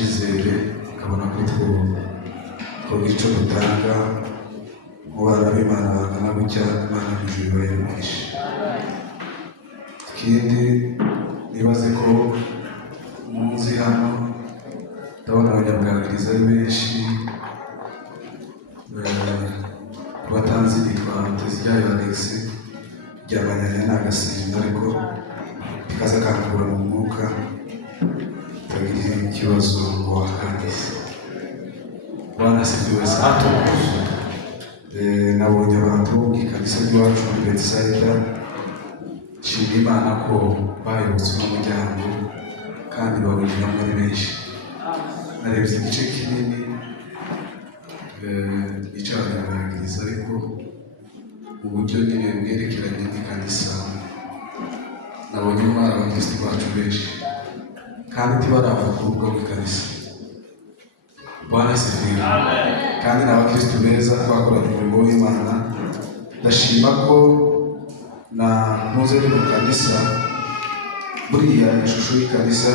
icyizere akabona ko twogico dutanga mu bana b'Imana bangana gutya Imana ijuru bayumugisha. Ikindi nibaze ko muzi hano ndabona abanyabwagiriza ari benshi, batanzi bitwa Teziryayo Alex ryabanyanya n'agasinda ariko ikaza kankura mu mwuka tagiriye ikibazo ngo wakandise. Bwana sifiwe sana. Nabonye abantu ikanisa ry'iwacu muri Bethsaida, nshimira Imana ko bayobotse n'umuryango kandi bawunyuramo ari benshi. Narebye igice kinini icy'abanyabwagiriza ariko uburyo nyine bwerekeranye n'ikanisa nabonye umwara abakristo bacu benshi kandi ntibarava ku rugo rw'ikanisa. Bwana sifiwe. Kandi n'abakristo beza twakoranye umurimo w'Imana. Ndashima ko na muze mu kanisa buriya ishusho y'ikanisa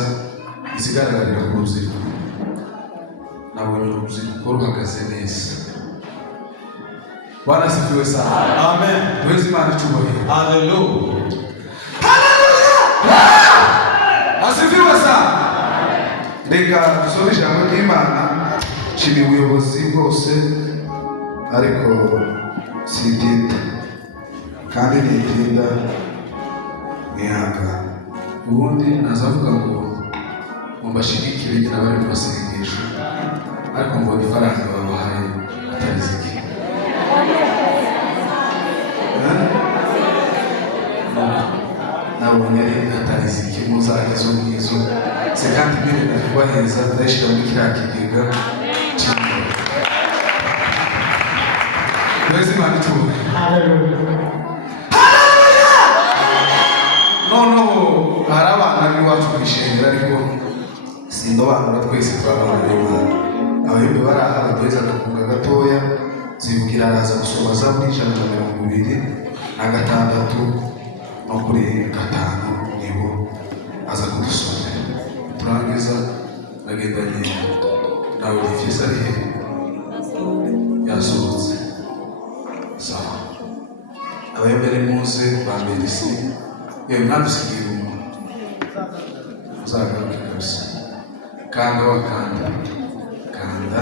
izigaragarira ku rubyiruko. Nabonye urubyiruko ruhagaze neza. Bwana sifiwe sana. Amen. Tuweze Imana icyubahiro. Hallelujah. Hallelujah. Asifiwe sana. Reka dusome ijambo ry'Imana. Nshimiye ubuyobozi bwose ariko sitinda kandi nitinda mwihangane. Ubundi nazavuga ngo mubashigikire nyine abari mu masengesho ariko mbona ifaranga babahaye atari zike. Nabonye ari atari zike muzagezo ngizo 50,000 nakubaheza ndayishira muri kiriya kigega. Tuweze Imana icyubahiro. Hallelujah. Noneho hari abana b'iwacu kwishengera ariko sindobanura twese turabana n'Imana. Abayumbe bari aha baduheza agakunga gatoya zibwira araza gusoma Zaburi 126 no kuri 5 nibo aza kudusomera. Turangiza agendanye na Olivier Sarihe yasohotse. Sawa. Abayobere muze bambirisi yewe nadusigira umuntu uzagaruke kabisa. Kanda wakanda kanda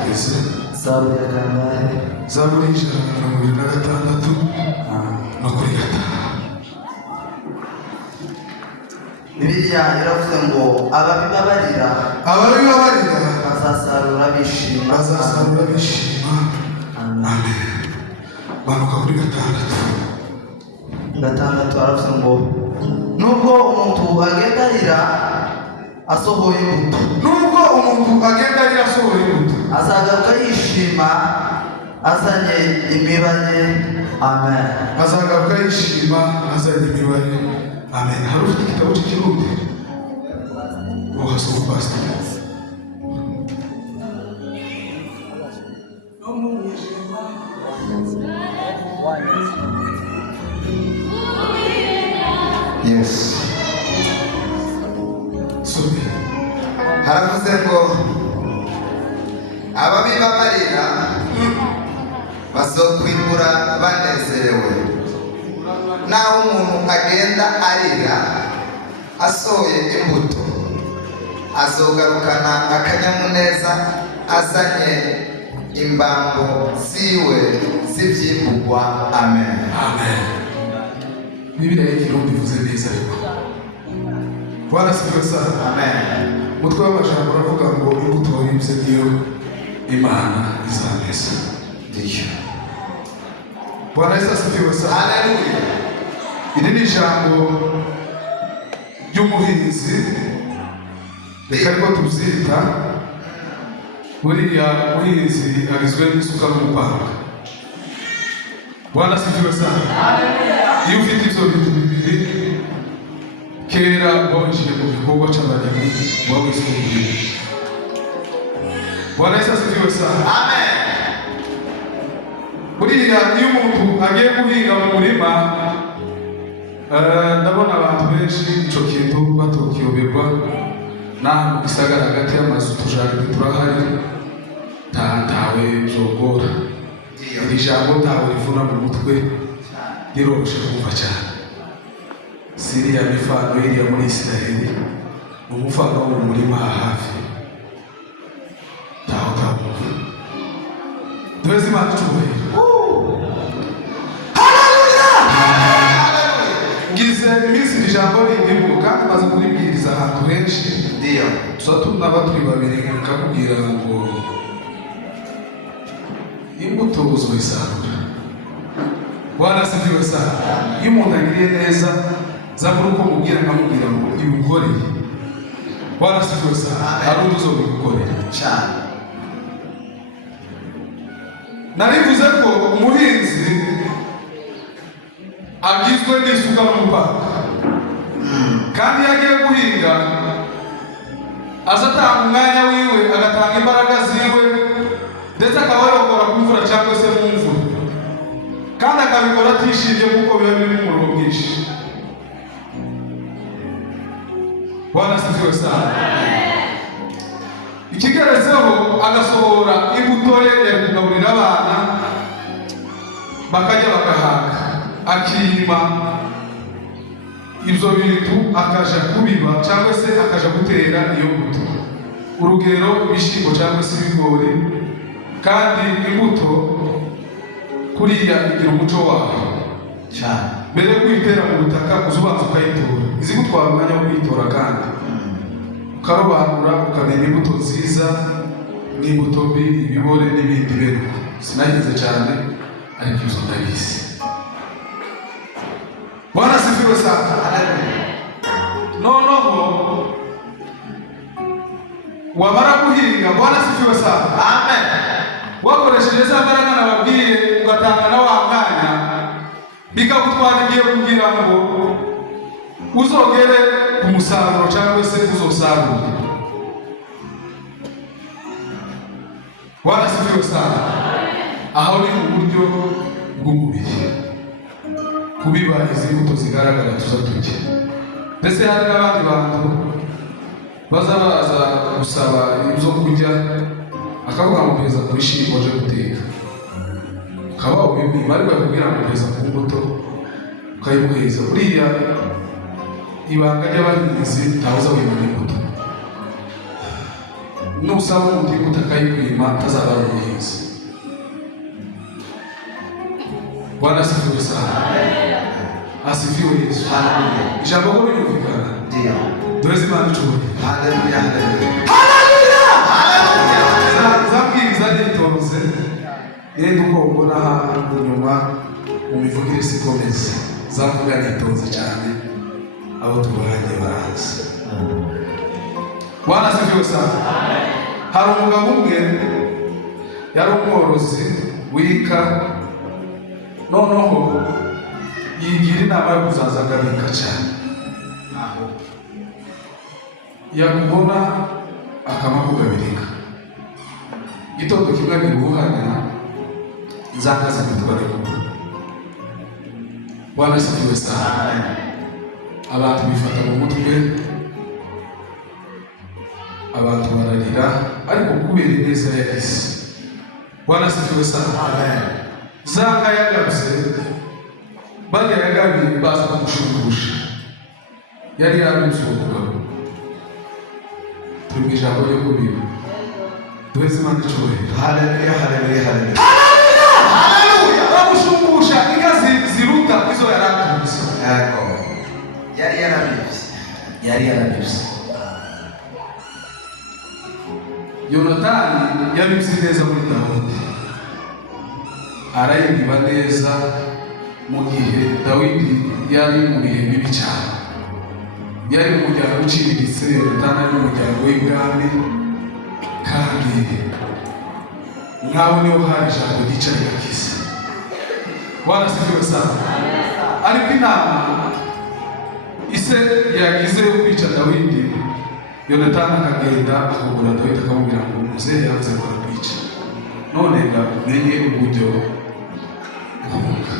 tugeze Zaburi ya kangahe? Zaburi y'ijana na mirongo irindwi na gatandatu no kuri gatanu. Bibiliya iravuze ngo ababibabarira bazasarura bishima. Amen. Banuka kuri gatandatu aravuze ngo nubwo umuntu agenda arira asohoye imbuto, azagaruka yishima azanye imibare. Amen. Azagaruka yishima azanye imibare. Amen. Hari ufite igitabo cy'ikirundi uhasoma pastor. Yes. Sorry. Haravuze ngo ababibabarira bazokwimbura banezerewe, naho umuntu agenda arira asohoye imbuto azogarukana akanyamuneza azanye imbambo ziwe z'ivyimbugwa. Amen. Amen. Bibiliya y'ikirundi ivuze neza ariko Bwana asifiwe sana. Amen. Umutwe w'amajambo uravuga ngo imbuto wabibye niyo Imana izameza. Ndiyo. Bwana Yesu asifiwe sana. Haleluya. Iri ni ijambo ry'umuhinzi, reka ariko tubyita. Buriya muhinzi agizwe n'isuka n'umupanga. Bwana asifiwe sana. Haleluya. Iyo ufite ibyo bintu bibiri, kera wabashije mu gikorwa cy'abarimi wabwisumbuye. Bwana Yesu asifiwe sana. Amen. Buriya iyo umuntu agiye guhinga mu murima, ndabona abantu benshi icyo kintu batokiyoberwa. Naho mu gisagara hagati y'amazu tujaride turahari, ntawe byogora. Iri jambo ntawe rivuna mu mutwe, riroroshye kumva cyane. Siriya mifano iriya muri Isiraheli, umufano wo mu murima hafi, ntawe utamwumva. Duheze Imana icyubahiro. Ngize iminsi iri jambo rindimu kandi maze kuribwiriza ahantu henshi. Ndiyo. Tuba tunaba turi babiri nkakubwira ngo imbuto uzoyisarura. Bwana asifiwe sana. Iyo umuntu agiriye neza, zaburi uko mubwira nkamubwira ngo ibukoreye. Bwana asifiwe sana. Hari undi uzobigukorera cyane. Narivuze ko umuhinzi agizwe n'isuka n'umupanga, kandi iyo agiye guhinga azatanga umwanya wiwe, agatanga imbaraga ziwe, ndetse akaba yarokora ku mvura cyangwa se mu mvura, kandi akabikora atishimye kuko biba biri mu muriro mwinshi. Bwana asifiwe sana. Ikigeretseho agasohora imbuto ye ya kugaburira abana bakajya bagahaga, akima ibyo bintu akaja kubiba cyangwa se akaja gutera iyo mbuto. Urugero ibishyimbo cyangwa se ibigori, kandi imbuto kuriya igira umuco wayo cyane. Mbere yo kuyitera mu butaka uzubanza ukayitora, izi gutwara umwanya wo kuyitora, kandi ukarobanura ukamenya imbuto nziza n'imbuto mbi, ibibore n'ibindi bintu. Sinagize cyane ariko ibyo ndabizi. Bwana asifiwe sana. Noneho wamara guhinga, Bwana asifiwe sana. Amen. Wakoresheje za mbaraga nababwiye, ugatanga na wa mwanya, bikagutwara igihe kugira ngo uzogere ku musaruro cyangwa se uzosarura. Bwana asifiwe sana. Aho ni mu buryo bw'umubiri, kubiba izi mbuto zigaragara tuza turya. Ndetse hari n'abandi bantu baza gusaba ibyo kurya, akavuga ngo mpeza ku bishyimbo aje guteka, ukaba ubimwima, ariko yakubwira ngo mpeza ku mbuto ukayimuheza. Buriya ibanga ry'abahinzi ntawuza wimana imbuto. nusaba umuntu imbuto akayikwima atazaba ari umuhinzi. Bwana asifiwe sana. Asifiwe Yesu. Haleluya. Ijambo ko birumvikana. Ndio. Dureze Imana icyubahiro. Haleluya, haleluya. Zabwiriza nitonze yenda uko ubona hano inyuma mu mivugire sikomeze zavuga nitonze cyane abo tubanye barazi. Bwana asifiwe sana. Hari umugabo umwe yari umworozi w'inka, noneho yigira inama yo kuzaza agabika cyane, yakubona akamakugabira inka. Gitondo kimwe biruhanya nzanga zitwara kuba. Bwana asifiwe sana. Abantu bifata mu mutwe, abantu bararira ariko kubera ineza yagize. Bwana asifiwe sana. Zanga yagabye bari yagabi baza kumushumbusha, yari yabitse umugabo. Turi mu ijambo ryo kubiba. Dureze Imana icyubahiro. Haleluya, haleluya, haleluya. Haleluya. Bamushumbusha inka ziruta izo yaratunze. Yego. Yari yarabibye. Yonatani yabibye neza muri Dawidi, arayibiba neza mu gihe Dawidi yari mu bihe bibi cyane. Yari mu muryango uciriritse, Yonatani ari mu muryango w'ibwami, kandi nkaho niho hari ijambo ryica rigakiza. Bwana asifiwe sana. Ariko inama ise yagize yo kwica Dawidi, Yonatani akagenda akagura Dawidi akamubwira ngo muzehe yanze barakwica, none ngamenye uburyo guhunga.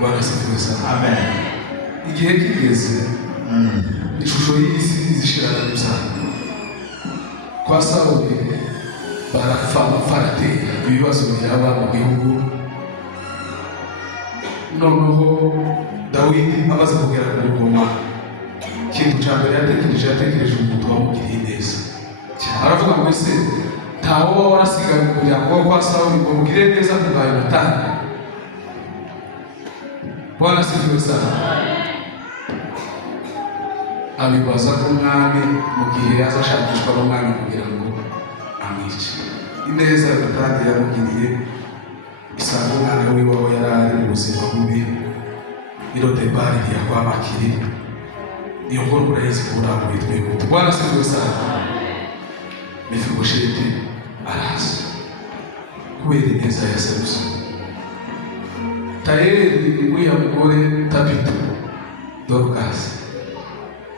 Bwana asifiwe sana. Amen. Igihe kigeze ishusho y'isi izishirana cyane. Kwa Sawuli barafate ibibazo biraba mu gihugu, noneho Dawidi amaze kugera ku ngoma, ikintu cya mbere yatekereje umuntu wamugiriye neza. Aravuga ngo ese ntawo warasigaye mu muryango wo kwa Sawuli ngo mugire neza kubwa Yonatani. Bwana asifiwe sana. Abibaza ko umwami mu gihe yazashakishwa n'umwami kugira ngo amwice. Ineza Yonatani yamugiriye isanga umwana wiwe aho yari ari mu buzima bubi, Lodebari ntiyakwa Makiri. Iyo nkuru murayizi kurambuye twebwe. Bwana asifiwe sana. Mefibosheti araza kubera ineza ya Samusoni. Tayeri uriya mugore Tabita Dorukasi,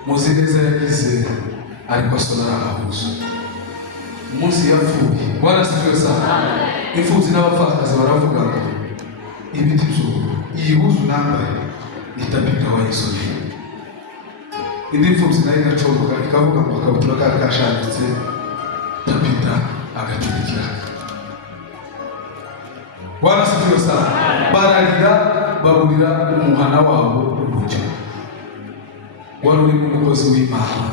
muzi neza yagize ariko asonara ahuzo. Umunsi yapfuye, Bwana asifiwe sana. Imfubyi n'abapfakazi baravuga ngo ibiti by'ubu iyi huzu nambaye ni Tabita wa Yesufi. Indi mfubyi nayo igacoboka ikavuga ngo akabutura kari kashanditse, Tabita agaturikira. Bwana asifiwe sana. Bararira baburira umuhana wabo uburyo. Wari uri umukozi w'Imana,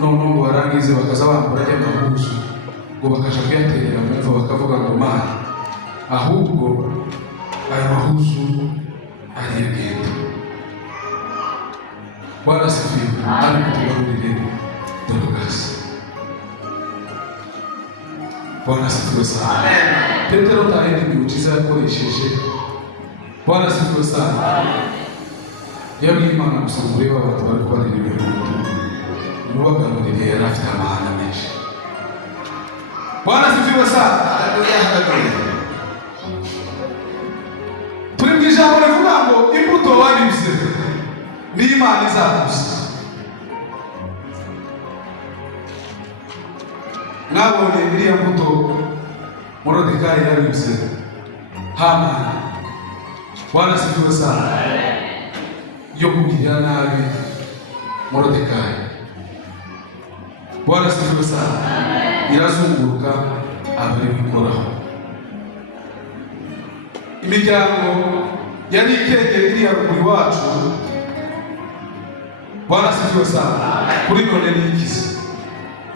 none ngo barangize bakaza bambura ajya amahuzu ngo bakaja kuyaterera mu mva, bakavuga ngo Mana, ahubwo aya mahuzu ariyagenda. Bwana asifiwe. Ari kutugarurire Dorukasi. Bwana asifiwe sana. Petero tahindi miujiza yakoresheje. Bwana asifiwe sana. Yabwiye Imana gusa ngo urebe abantu bari kwarira ibintu mubagarurire, yari afite amahane menshi. Bwana asifiwe sana. Haleluya, haleluya. Turi mu ijambo rivuga ngo imbuto wabibye ni Imana izakuza. Mwabonye iriya mbuto Morodekayi yabibye Hamani. Bwana asifiwe sana. Yo kugirira nabi Morodekayi. Bwana asifiwe sana. Irazunguruka abari gukoraho. Imiryango yari ikegeye iriya ruguru iwacu, Bwana asifiwe sana. Kuri none nikize.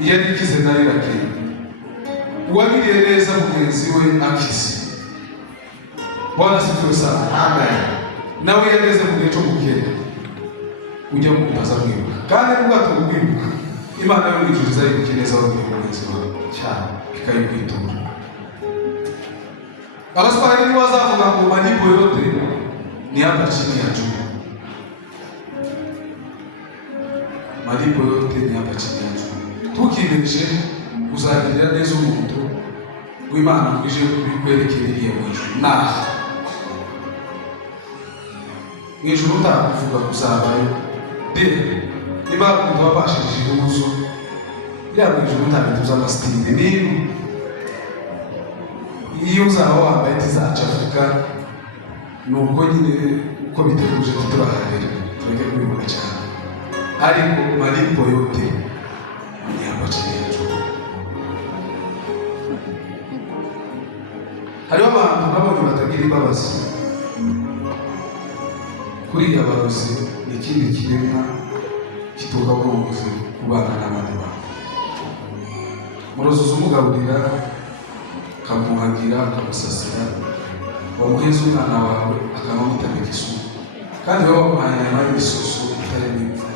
Iyo nikize nayo irakeye. Uwagiriye neza mugenzi we akize. Bwana asifiwe sana. Amen. Nawe yageze mu gihe cyo gukenda. Ujya mu kubaza mwibuka. Kandi n'ubwato bw'ibuka. Imana yo mwicuriza yibuka neza wagiriye mugenzi wawe. Cyane. Ikayikwitura. Abaswahili bazavuga ngo malipo yote ni hapa chini ya jua. Malipo yote ni hapa chini ya jua. Tukimeje kuzagirira neza umuntu w'Imana kwije kubikwerekereye mwijuru. Mwijuru utakuvuga kuzabayo. De niba umuntu wabashije ubuzo. Ya mwijuru utabituza amasitinde niba iyo uzaba wambaye tizacafuka nuko nyine uko biteguje tuturahagera tureke kubibona cyane ariko malipo yote ni hapa chini ya jua. Hariho abantu nabonye batagira imbabazi kuriya barozi ni ikindi kiremwa kituruka ku buzima kubana n'abandi bantu. Murozi umugaburira kamuhagira akamusasira wamuheza umwana wawe akamamutambika isuku kandi wowe wamuhaye inyama y'imisoso itari n'ipfa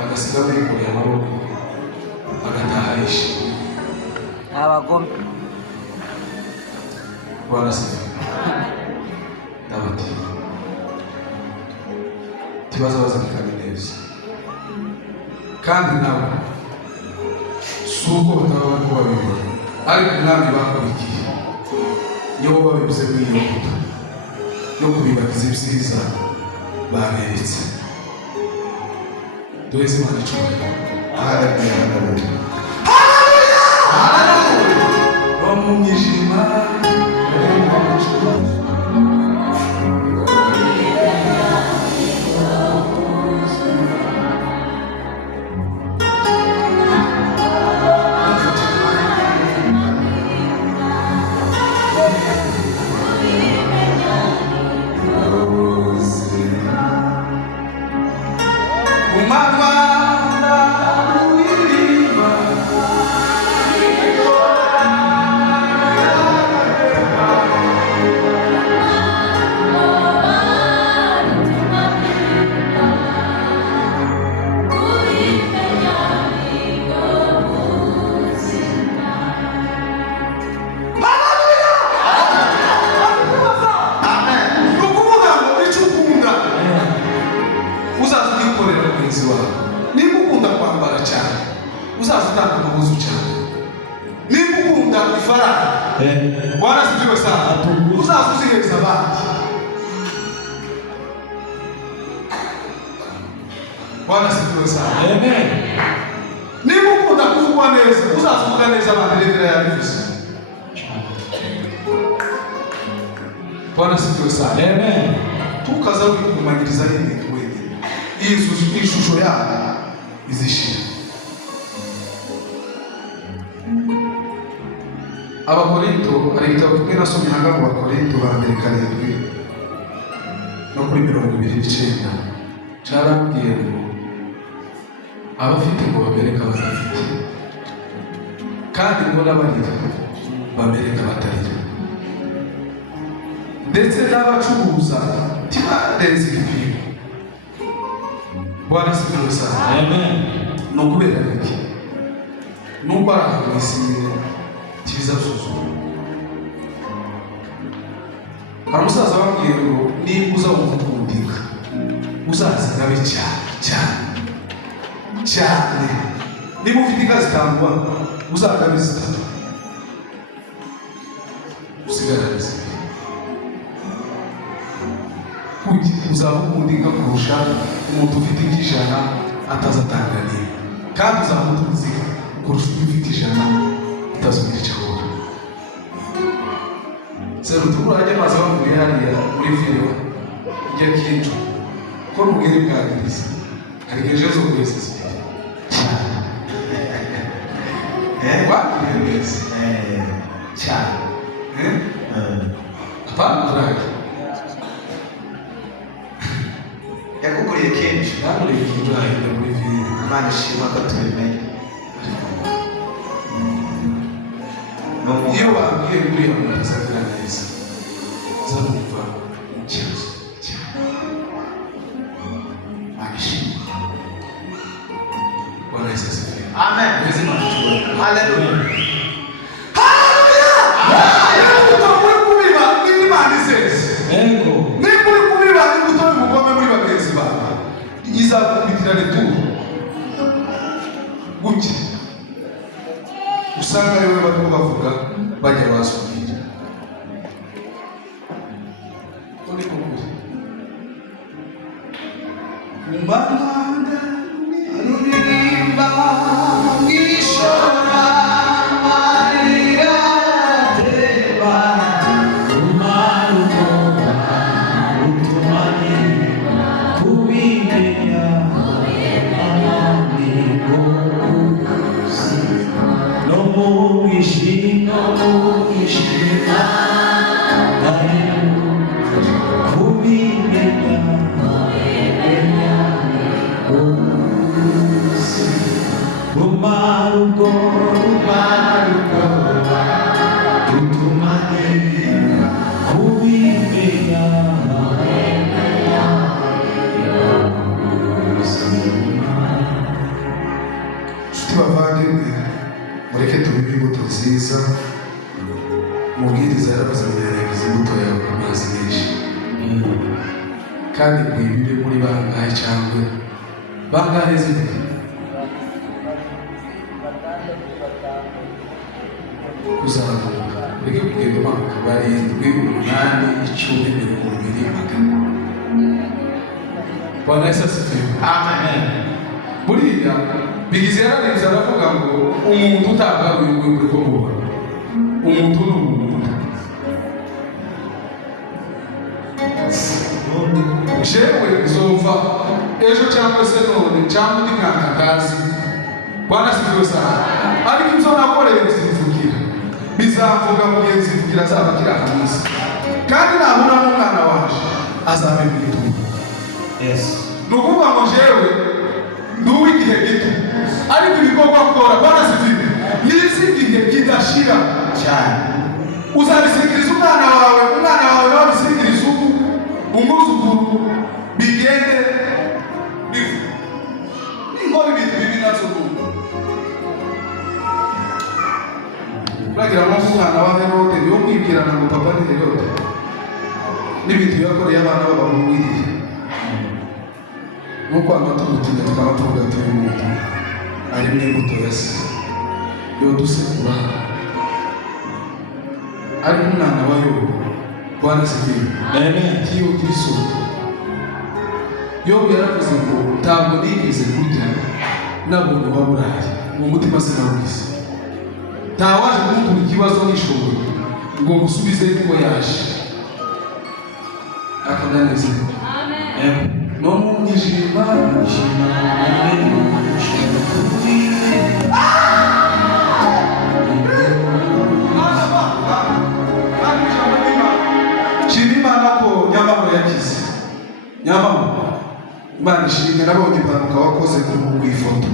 agasiga bikoreye amaboko agataha yishimye. Abagome barasiga ndabatinya tibaza bazabikana neza kandi nawe si uko bataba bari kubabibona ariko umwami bakurikiye niyo babibuze muri iyo mbuto no kubibagiza ibyiza baberetse. Duheze Imana icyubahiro. Haleluya. Haleluya. No mu mwijima Bwana sifiwe sana. Uzazusigeza abandi. Bwana sifiwe sana. Amen. Niba ukunda kuvugwa neza uzavuga neza abandi revera yabivuze. Bwana sifiwe sana. Amen. Tukaza kumanyiriza ibintu wenyine. Iyi shusho yawe izishira. Abakorinto hari igitabo kimwe nasomye hanga mu Bakorinto ba mbere 7 no kuri 29 carabwiye ngo abafite ngo babereka abadafite kandi ngo n'abarira babereka abatarira ndetse n'abacuruza tibarenze ibipimo. Bwana sifiwe sana. Amen. No kubera iki nubwo ari ahantu mw'isine tibiza gusuzuma. Hari umusaza wambwiye ngo niba uza umukundika uzazigabe cyane niba ufite inka zitangwa uzagabe zitatu usigarane zibiri uzaba ukunda inka kurusha umuntu ufite inka 100 atazatanga niba kandi uzaba umutunzi kurusha ufite 100 utazugira icyo akora. Serutukuru ajya maze bavuye hariya muri filime ijya kintu ko n'ubwere bwagiriza hari gejezo kwezi cyane apana turage yakuguriye yamubwiye kenshi yamureka ibyo ahenda muri filime. Imana ishimwa ko tubimenye. Iyo bambwiye muri iyo muntu azagira neza nzamwumva mu kibazo cyane. Abishimwa Bwana Yesu asifiwe. Amen. Ubuzima bwacu. Hallelujah. Izakubitira returu gutya usanga ariwe barimo bavuga bajya basubira uri kukuri kumbanga ruririmba mwishora marira teba umaruko utumani kubimenya mureke tubibe imbuto nziza. Umubwiriza yaravuze ngo nyarebiza imbuto yawe amazi menshi, kandi mwibibe muri bangahe cyangwa bangahe zindi kuzamuka ureke kugenda umanuka 7, 8, 10, 20, magana. Bwana Yesu asifiwe. Amen. Buriya bigize yararinze aravuga ngo umuntu utagaruye urwego rwo mubona umuntu ni umuntu. Jewe nzova ejo cyangwa se none cyangwa undi mwaka ndazi. Bwana asifiwe sana. Ariko ibyo nakoreye bizivugira bizavuga mu gihe zivugira azaba kiri aha mu isi, kandi nahura n'umwana waje azabibwira. Yes. Ni ukuvuga ngo jewe nduw'igihe gito, ariko ibikorwa gukora Bwana asifiwe n'isi igihe kidashira cyane. Uzabisikiriza umwana wawe nawe bisikiriza umwuzukuru bigende bivu n'ingoro ibintu bibi nazo ubu. Uragira ngo umwana wa Herode niwo kwibwirana ngo papa ni Herode n'ibintu yakoreye abana b'abahungu igihe nuko amatugutinda tukaba tuvuga tuyu muntu ari mu imbuto ya se yo dusekura ari umwana wa Yobu. Bwana asifiwe. Amen. Tiyo Kristo Yobu yaravuze ngo ntabwo nigeze kurya nabonye waburaye mu mutima sinawugize. Ntawaje kumukura ikibazo n'ishoboye ngo musubize ko yaje akananezerwa. Amen. No mwijima Shimimana ko Nyamamo yakize. Nyamamo Imana ishimwe nabonye impanuka wakoze ku ifoto.